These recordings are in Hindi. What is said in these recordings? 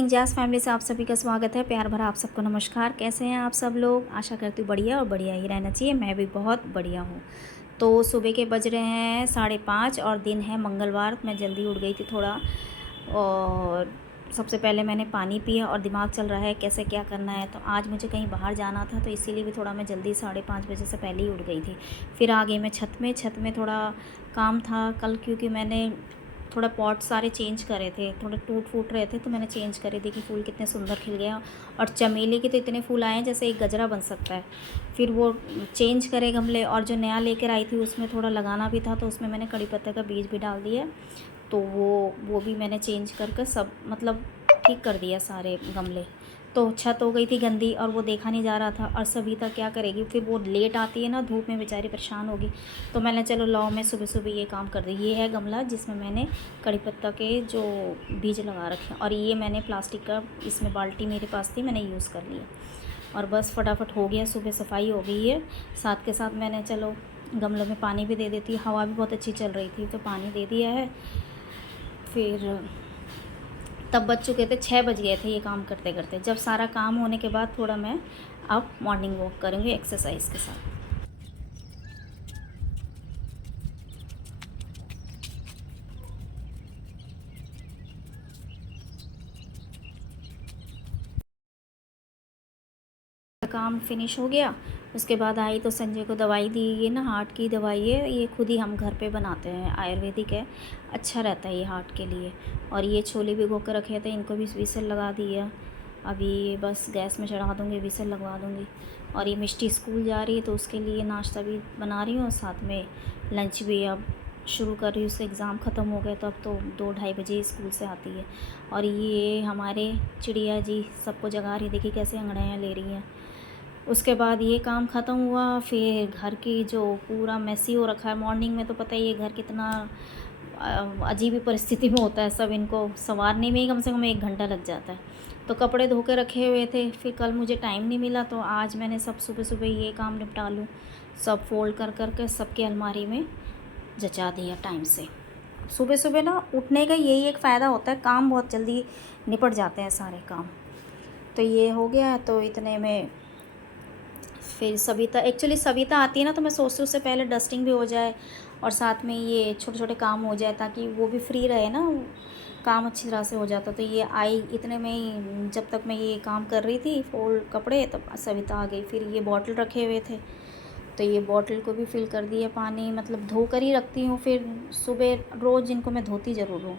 सिंह जैस फैमिली से आप सभी का स्वागत है। प्यार भरा आप सबको नमस्कार। कैसे हैं आप सब लोग? आशा करती हूँ बढ़िया और बढ़िया ही रहना चाहिए। मैं भी बहुत बढ़िया हूँ। तो सुबह के बज रहे हैं 5:30 और दिन है मंगलवार। मैं जल्दी उठ गई थी थोड़ा, और सबसे पहले मैंने पानी पिया और दिमाग चल रहा है कैसे क्या करना है। तो आज मुझे कहीं बाहर जाना था, तो इसीलिए भी थोड़ा मैं जल्दी 5:30 बजे से पहले ही उठ गई थी। फिर आ गई मैं छत में थोड़ा काम था कल, क्योंकि मैंने थोड़ा पॉट सारे चेंज करे थे, थोड़े टूट फूट रहे थे, तो मैंने चेंज करे। देखिए फूल कितने सुंदर खिल गए हैं, और चमेली के तो इतने फूल आए हैं जैसे एक गजरा बन सकता है। फिर वो चेंज करे गमले, और जो नया लेकर आई थी उसमें थोड़ा लगाना भी था, तो उसमें मैंने कड़ी पत्ते का बीज भी डाल दिया। तो वो भी मैंने चेंज करके सब मतलब ठीक कर दिया सारे गमले। तो छत हो गई थी गंदी और वो देखा नहीं जा रहा था। और सविता क्या करेगी, फिर वो लेट आती है ना, धूप में बेचारी परेशान होगी। तो मैंने चलो लाओ मैं सुबह सुबह ये काम कर दी। ये है गमला जिसमें मैंने कड़ी पत्ता के जो बीज लगा रखे हैं, और ये मैंने प्लास्टिक का, इसमें बाल्टी मेरे पास थी, मैंने यूज़ कर लिया। और बस फटाफट हो गया, सुबह सफाई हो गई है। साथ के साथ मैंने चलो गमलों में पानी भी दे देती, हवा भी बहुत अच्छी चल रही थी तो पानी दे दिया है। फिर तब बज चुके थे 6 बज गए थे ये काम करते करते। जब सारा काम होने के बाद थोड़ा मैं अब मॉर्निंग वॉक करूँगी एक्सरसाइज के साथ। काम फिनिश हो गया, उसके बाद आई तो संजय को दवाई दी। ये ना हार्ट की दवाई है, ये खुद ही हम घर पे बनाते हैं, आयुर्वेदिक है, अच्छा रहता है ये हार्ट के लिए। और ये छोले भिगो कर रखे थे, इनको भी विसल लगा दिया। अभी बस गैस में चढ़ा दूँगी, विसल लगवा दूँगी। और ये मिष्टी स्कूल जा रही है तो उसके लिए नाश्ता भी बना रही हूँ, और साथ में लंच भी अब शुरू कर रही हूँ। उसके एग्ज़ाम ख़त्म हो गए तो अब तो 2-2:30 बजे स्कूल से आती है। और ये हमारे चिड़िया जी सबको जगा रही, देखिए कैसे अंगड़ाइयाँ ले रही हैं। उसके बाद ये काम ख़त्म हुआ, फिर घर की जो पूरा मेसी हो रखा है। मॉर्निंग में तो पता ही है घर कितना अजीब ही परिस्थिति में होता है, सब इनको संवारने में ही कम से कम 1 घंटा लग जाता है। तो कपड़े धो के रखे हुए थे, फिर कल मुझे टाइम नहीं मिला तो आज मैंने सब सुबह सुबह ये काम निपटा लूँ। सब फोल्ड कर कर के सबके अलमारी में जचा दिया टाइम से। सुबह सुबह ना उठने का यही एक फ़ायदा होता है, काम बहुत जल्दी निपट जाते हैं सारे काम। तो ये हो गया, तो इतने में फिर सविता आती है ना, तो मैं सोचती हूँ उससे पहले डस्टिंग भी हो जाए और साथ में ये छोटे छोटे काम हो जाए, ताकि वो भी फ्री रहे ना, काम अच्छी तरह से हो जाता। तो ये आई इतने में ही, जब तक मैं ये काम कर रही थी फोल्ड कपड़े, तब सविता आ गई। फिर ये बॉटल रखे हुए थे तो ये बॉटल को भी फिल कर दिया पानी, मतलब धो कर ही रखती हूँ, फिर सुबह रोज़ इनको मैं धोती ज़रूर हूँ।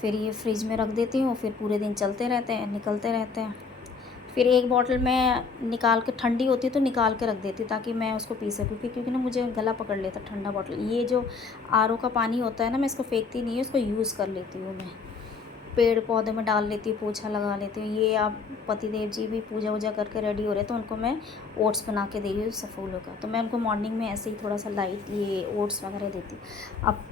फिर ये फ्रिज में रख देती हूँ, फिर पूरे दिन चलते रहते हैं, निकलते रहते हैं। फिर एक बॉटल मैं निकाल के, ठंडी होती है तो निकाल के रख देती ताकि मैं उसको पी सकूँ, क्योंकि ना मुझे गला पकड़ लेता ठंडा बॉटल। ये जो आरओ का पानी होता है ना, मैं इसको फेंकती नहीं है, उसको यूज़ कर लेती हूँ मैं, पेड़ पौधे में डाल लेती हूँ, पोछा लगा लेती हूँ। ये आप पतिदेव जी भी पूजा वूजा करके रेडी हो रहे, तो उनको मैं ओट्स बना के दे रही हूँ सफ़ूलों का। तो मैं उनको मॉर्निंग में ऐसे ही थोड़ा सा लाइट ये ओट्स वगैरह देती हूँ। अब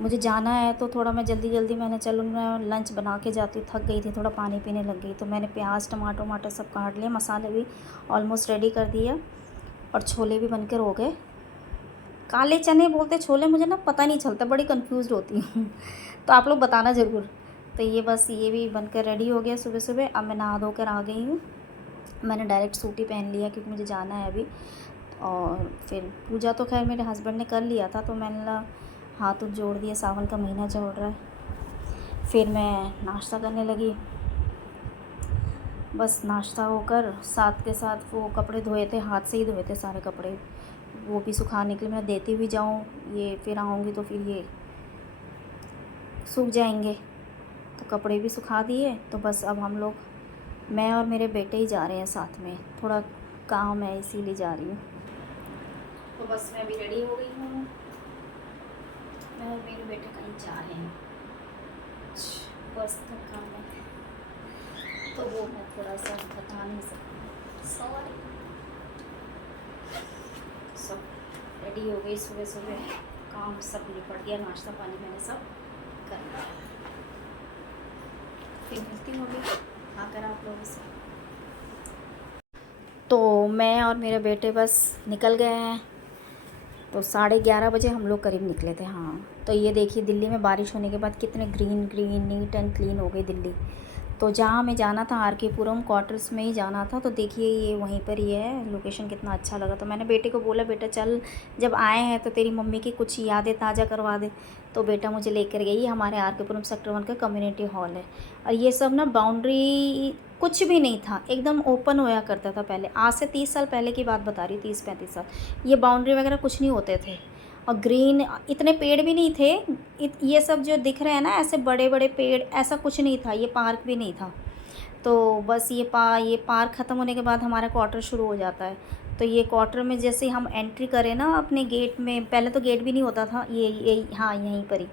मुझे जाना है तो थोड़ा मैं जल्दी मैंने चलो मैं लंच बना के जाती हूँ, थक गई थी, थोड़ा पानी पीने लग गई। तो मैंने प्याज टमाटर वमाटर सब काट लिया, मसाले भी ऑलमोस्ट रेडी कर दिया, और छोले भी बनकर हो गए। काले चने बोलते छोले, मुझे ना पता नहीं चलता, बड़ी कंफ्यूज होती हूँ तो आप लोग बताना ज़रूर। तो ये बस ये भी बनकर रेडी हो गया सुबह सुबह। अब मैं नहा धो कर आ गई हूँ। मैंने डायरेक्ट सूट ही पहन लिया क्योंकि मुझे जाना है अभी। और फिर पूजा तो खैर मेरे हस्बैंड ने कर लिया था, तो मैंने हाथ उठ जोड़ दिया, सावन का महीना चल रहा है। फिर मैं नाश्ता करने लगी। बस नाश्ता होकर साथ के साथ वो कपड़े धोए थे, हाथ से ही धोए थे सारे कपड़े, वो भी सुखाने के लिए मैं देती भी जाऊँ। ये फिर आऊँगी तो फिर ये सूख जाएंगे, तो कपड़े भी सुखा दिए। तो बस अब हम लोग, मैं और मेरे बेटे ही जा रहे हैं साथ में, थोड़ा काम है इसीलिए जा रही हूँ। तो बस मैं अभी रेडी हो गई हूँ, मैं और मेरे बेटे कहीं जा रहे हैं, बस का काम है, तो वो मैं थोड़ा सा बता नहीं सकती, सॉरी। सब रेडी हो गई, सुबह सुबह काम सब निपट गया, नाश्ता पानी मैंने सब कर लिया। फिर मिलती हूँ अभी आकर आप लोगों से। तो मैं और मेरे बेटे बस निकल गए हैं, तो 11:30 बजे हम लोग करीब निकले थे। हाँ, तो ये देखिए दिल्ली में बारिश होने के बाद कितने ग्रीन नीट एंड क्लीन हो गई दिल्ली। तो जहाँ हमें जाना था आर के पुरम क्वार्टर्स में ही जाना था। तो देखिए ये वहीं पर ही है, लोकेशन कितना अच्छा लगा। तो मैंने बेटे को बोला बेटा चल जब आए हैं तो तेरी मम्मी की कुछ यादें ताज़ा करवा दे। तो बेटा मुझे लेकर गई, हमारे आर के पुरम सेक्टर 1 का कम्युनिटी हॉल है। और ये सब ना बाउंड्री कुछ भी नहीं था, एकदम ओपन होया करता था पहले। आज से 30 साल पहले की बात बता रही हूँ, 30-35 साल। ये बाउंड्री वगैरह कुछ नहीं होते थे, और ग्रीन इतने पेड़ भी नहीं थे। ये सब जो दिख रहे हैं ना ऐसे बड़े बड़े पेड़, ऐसा कुछ नहीं था। ये पार्क भी नहीं था। तो बस ये पार्क ख़त्म होने के बाद हमारा क्वार्टर शुरू हो जाता है। तो ये क्वार्टर में जैसे हम एंट्री करें ना अपने गेट में, पहले तो गेट भी नहीं होता था, ये हाँ यहीं पर ही।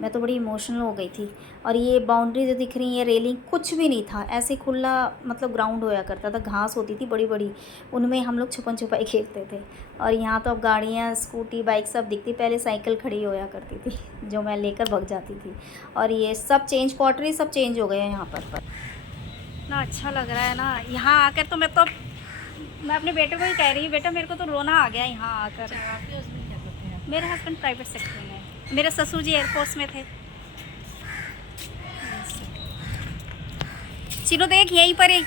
मैं तो बड़ी इमोशनल हो गई थी। और ये बाउंड्री जो दिख रही है, रेलिंग कुछ भी नहीं था, ऐसे खुला मतलब ग्राउंड होया करता था। घास होती थी बड़ी बड़ी, उनमें हम लोग छुपन छुपाई खेलते थे। और यहाँ तो अब गाड़ियाँ, स्कूटी, बाइक सब दिखती, पहले साइकिल खड़ी होया करती थी जो मैं लेकर भग जाती थी। और ये सब चेंज, क्वार्टर ही सब चेंज हो गए हैं यहाँ पर। इतना अच्छा लग रहा है ना यहाँ आकर। तो मैं अपने बेटे को ही कह रही हूँ, बेटा मेरे को तो रोना आ गया यहाँ आकर। मेरे हस्बैंड प्राइवेट सेक्टर में है, मेरे ससुर जी एयरफोर्स में थे। चलो देख यहीं पर ही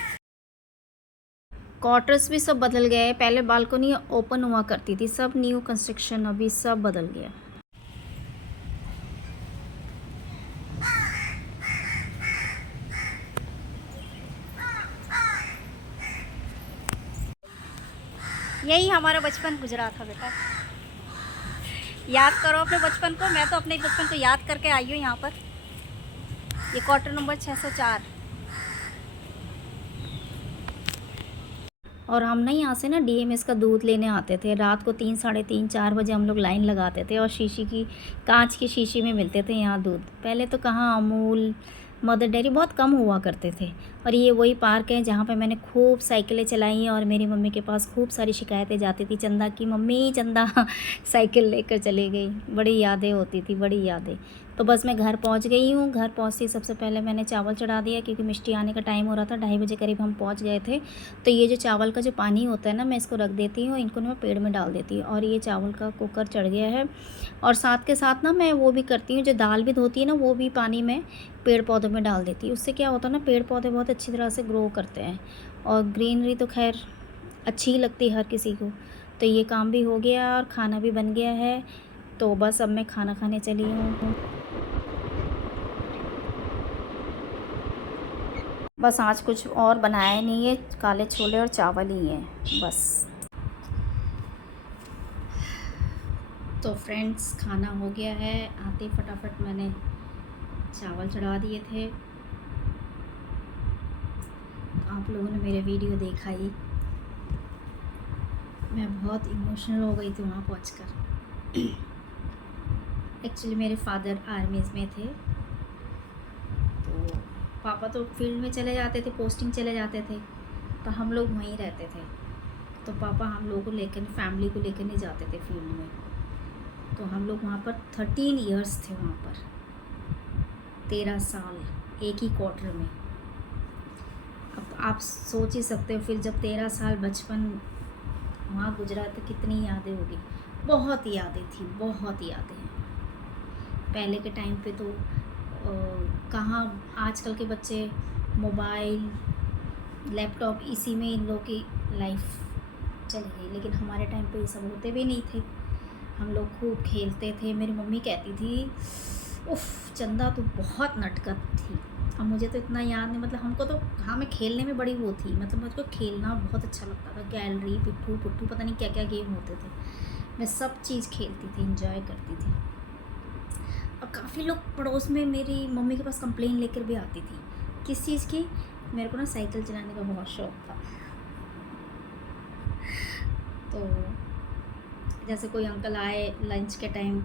क्वार्टर्स भी सब बदल गए। पहले बालकनी ओपन हुआ करती थी, सब न्यू कंस्ट्रक्शन, अभी सब बदल गया। यही हमारा बचपन गुजरा था बेटा। याद करो अपने बचपन को। मैं तो अपने बचपन को याद करके आई हूँ यहाँ पर। ये क्वार्टर नंबर 604। और हम ना यहाँ से ना डीएमएस का दूध लेने आते थे। रात को 3, साढ़े 3, 4 बजे हम लोग लाइन लगाते थे, और शीशी की, कांच की शीशी में मिलते थे यहाँ दूध। पहले तो कहाँ अमूल, मदर डेयरी बहुत कम हुआ करते थे। और ये वही पार्क है जहाँ पे मैंने खूब साइकिलें चलाई हैं, और मेरी मम्मी के पास खूब सारी शिकायतें जाती थी चंदा की, मम्मी चंदा साइकिल लेकर चली गई। बड़ी यादें होती थी, बड़ी यादें। तो बस मैं घर पहुंच गई हूँ। घर पहुंचती सबसे पहले मैंने चावल चढ़ा दिया, क्योंकि मिष्टी आने का टाइम हो रहा था। 2:30 बजे करीब हम पहुंच गए थे। तो ये जो चावल का जो पानी होता है ना, मैं इसको रख देती हूँ, इनको ना मैं पेड़ में डाल देती हूँ। और ये चावल का कुकर चढ़ गया है। और साथ के साथ ना मैं वो भी करती हूँ, जो दाल भी धोती है ना, वो भी पानी में पेड़ पौधों में डाल देती हूँ। उससे क्या होता है ना, पेड़ पौधे बहुत अच्छी तरह से ग्रो करते हैं। और ग्रीनरी तो खैर अच्छी ही लगती है हर किसी को। तो ये काम भी हो गया और खाना भी बन गया है। तो बस अब मैं खाना खाने चली हूँ। बस आज कुछ और बनाया नहीं है, काले छोले और चावल ही हैं बस। तो फ्रेंड्स खाना हो गया है। आते फटाफट मैंने चावल चढ़ा दिए थे। आप लोगों ने मेरे वीडियो देखा ही। मैं बहुत इमोशनल हो गई थी वहाँ पहुँचकर। एक्चुअली मेरे फादर आर्मीज़ में थे, तो पापा तो फील्ड में चले जाते थे, पोस्टिंग चले जाते थे, तो हम लोग वहीं रहते थे। तो पापा हम लोगों को लेकर, फैमिली को लेकर नहीं जाते थे फील्ड में। तो हम लोग वहाँ पर 13 इयर्स थे वहाँ पर, 13 साल एक ही क्वार्टर में। अब आप सोच ही सकते हो, फिर जब 13 साल बचपन वहाँ गुजरा तो कितनी यादें होगी। बहुत यादें थी, बहुत यादें हैं। पहले के टाइम पे तो कहाँ, आजकल के बच्चे मोबाइल, लैपटॉप, इसी में इन लोगों की लाइफ चली गई। लेकिन हमारे टाइम पे ये सब होते भी नहीं थे। हम लोग खूब खेलते थे। मेरी मम्मी कहती थी उफ़ चंदा तू बहुत नटखट थी। अब मुझे तो इतना याद नहीं, मतलब हमको तो, हाँ मैं खेलने में बड़ी वो थी, मतलब मुझको खेलना बहुत अच्छा लगता था। गैलरी, पिट्ठू पुट्ठू, पता नहीं क्या क्या गेम होते थे। मैं सब चीज़ खेलती थी, इंजॉय करती थी। और काफ़ी लोग पड़ोस में मेरी मम्मी के पास कंप्लेन लेकर भी आती थी। किस चीज़ की? मेरे को ना साइकिल चलाने का बहुत शौक़ था। तो जैसे कोई अंकल आए लंच के टाइम,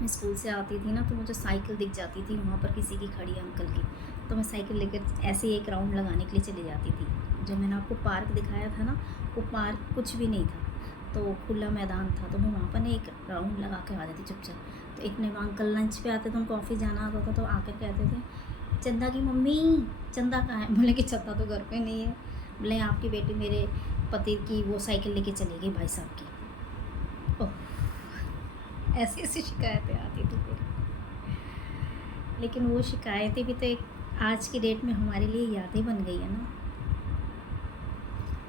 मैं स्कूल से आती थी ना, तो मुझे साइकिल दिख जाती थी वहाँ पर किसी की खड़ी अंकल की, तो मैं साइकिल लेकर ऐसे ही एक राउंड लगाने के लिए चली जाती थी। जो मैंने आपको पार्क दिखाया था ना, वो पार्क कुछ भी नहीं था, तो खुला मैदान था। तो मैं वहाँ पर ना एक राउंड लगा कर आ जाती चुपचाप। तो इतने अंकल लंच पे आते थे, उनको ऑफिस जाना होता था, तो आकर कहते थे चंदा की मम्मी चंदा कहाँ है? बोले कि चंदा तो घर पे नहीं है। बोले आपकी बेटी मेरे पति की वो साइकिल लेके चली गई भाई साहब की। ऐसी ऐसी शिकायतें आती थी फिर। लेकिन वो शिकायतें भी तो एक आज की डेट में हमारे लिए यादें बन गई है ना।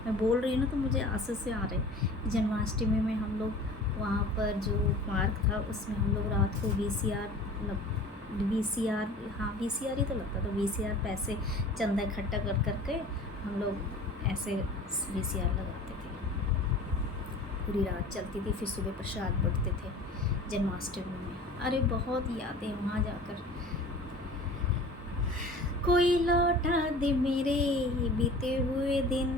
मैं बोल रही हूँ ना तो मुझे आंसू से आ रहे। जन्माष्टमी में हम लोग वहाँ पर जो पार्क था उसमें हम लोग रात को वीसीआर, हाँ वीसीआर ही तो लगता था, वीसीआर पैसे चंदा इकट्ठा कर करके हम लोग ऐसे वीसीआर लगाते थे। पूरी रात चलती थी, फिर सुबह प्रसाद बंटते थे जन्माष्टमी में। अरे बहुत यादें वहाँ जाकर। कोई लौटा दे मेरे बीते हुए दिन,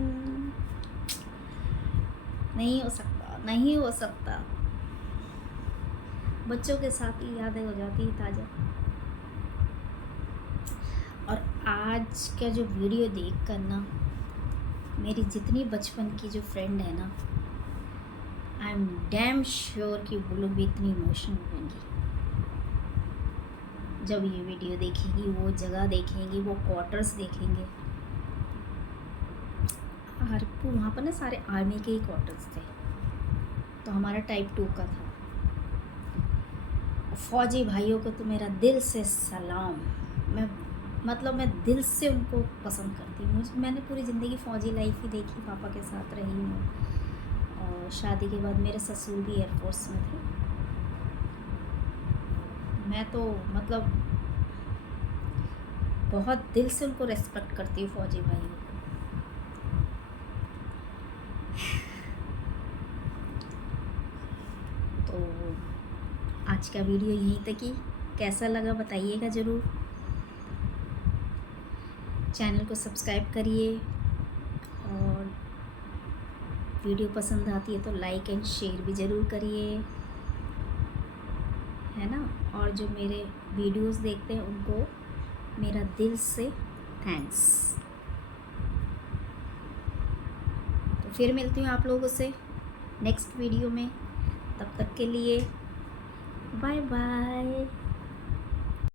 नहीं हो सकता, नहीं हो सकता। बच्चों के साथ ही यादें हो जाती है ताज़ा। और आज का जो वीडियो देख कर ना, मेरी जितनी बचपन की जो फ्रेंड है ना, आई एम डैम श्योर कि वो लोग भी इतनी इमोशनल होंगी जब ये वीडियो देखेंगी, वो जगह देखेंगी, वो क्वार्टर्स देखेंगे। और वहाँ पर ना सारे आर्मी के ही क्वार्टर्स थे, तो हमारा टाइप 2 का था। फ़ौजी भाइयों को तो मेरा दिल से सलाम। मैं दिल से उनको पसंद करती हूँ। मैंने पूरी ज़िंदगी फ़ौजी लाइफ ही देखी, पापा के साथ रही हूँ। और शादी के बाद मेरे ससुर भी एयरफोर्स में थे। मैं तो मतलब बहुत दिल से उनको रेस्पेक्ट करती हूँ, फ़ौजी भाइयों को। तो आज का वीडियो यहीं तक ही। कैसा लगा बताइएगा ज़रूर। चैनल को सब्सक्राइब करिए, और वीडियो पसंद आती है तो लाइक एंड शेयर भी ज़रूर करिए, है ना। और जो मेरे वीडियोस देखते हैं उनको मेरा दिल से थैंक्स। तो फिर मिलती हूँ आप लोगों से नेक्स्ट वीडियो में। तब तक के लिए बाय बाय।